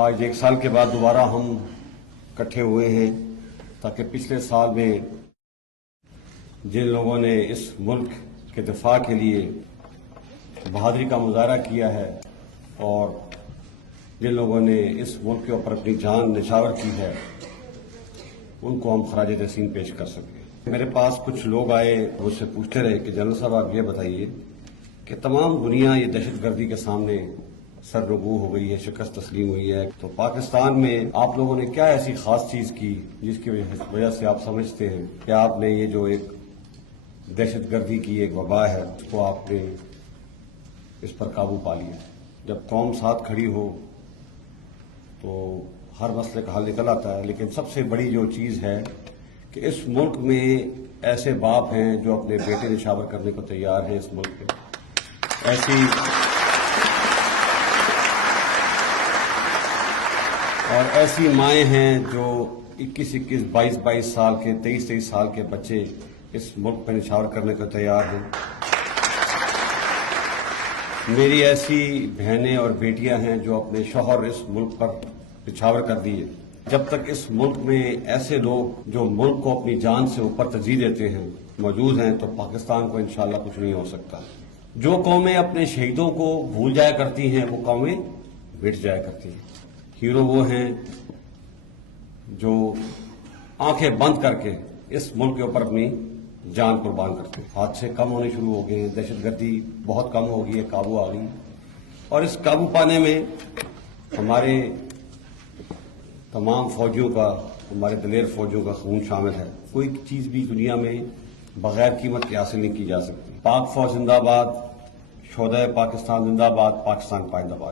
آج 1 سال کے بعد دوبارہ ہم اکٹھے ہوئے ہیں تاکہ پچھلے سال میں جن لوگوں نے اس ملک کے دفاع کے لیے بہادری کا مظاہرہ کیا ہے اور جن لوگوں نے اس ملک کے اوپر اپنی جان نچھاور کی ہے ان کو ہم خراج تحسین پیش کر سکیں۔ میرے پاس کچھ لوگ آئے مجھ سے پوچھتے رہے کہ جنرل صاحب آپ یہ بتائیے کہ تمام دنیا یہ دہشت گردی کے سامنے سرنگو ہو گئی ہے، شکست تسلیم ہوئی ہے، تو پاکستان میں آپ لوگوں نے کیا ایسی خاص چیز کی جس کی وجہ سے آپ سمجھتے ہیں کہ آپ نے یہ جو ایک دہشت گردی کی ایک وبا ہے اس کو آپ نے اس پر قابو پا لیا؟ جب قوم ساتھ کھڑی ہو تو ہر مسئلے کا حل نکل آتا ہے، لیکن سب سے بڑی جو چیز ہے کہ اس ملک میں ایسے باپ ہیں جو اپنے بیٹے نچھاور کرنے کو تیار ہیں، اس ملک کے ایسی مائیں ہیں جو 21 22 سال کے 23 سال کے بچے اس ملک پہ نچھاور کرنے کو تیار ہیں۔ میری ایسی بہنیں اور بیٹیاں ہیں جو اپنے شوہر اس ملک پر نچھاور کر دیے۔ جب تک اس ملک میں ایسے لوگ جو ملک کو اپنی جان سے اوپر ترجیح دیتے ہیں موجود ہیں تو پاکستان کو انشاءاللہ کچھ نہیں ہو سکتا۔ جو قومیں اپنے شہیدوں کو بھول جایا کرتی ہیں وہ قومیں مٹ جایا کرتی ہیں۔ ہیرو وہ ہیں جو آنکھیں بند کر کے اس ملک کے اوپر اپنی جان قربان کرتے ہیں۔ حادثے کم ہونے شروع ہو گئے ہیں، دہشت گردی بہت کم ہو گئی ہے، قابو آ گئی، اور اس قابو پانے میں ہمارے تمام فوجیوں کا، ہمارے دلیر فوجیوں کا خون شامل ہے۔ کوئی چیز بھی دنیا میں بغیر قیمت کے حاصل نہیں کی جا سکتی۔ پاک فوج زندہ باد، شہدائے پاکستان زندہ باد، پاکستان پائندہ باد۔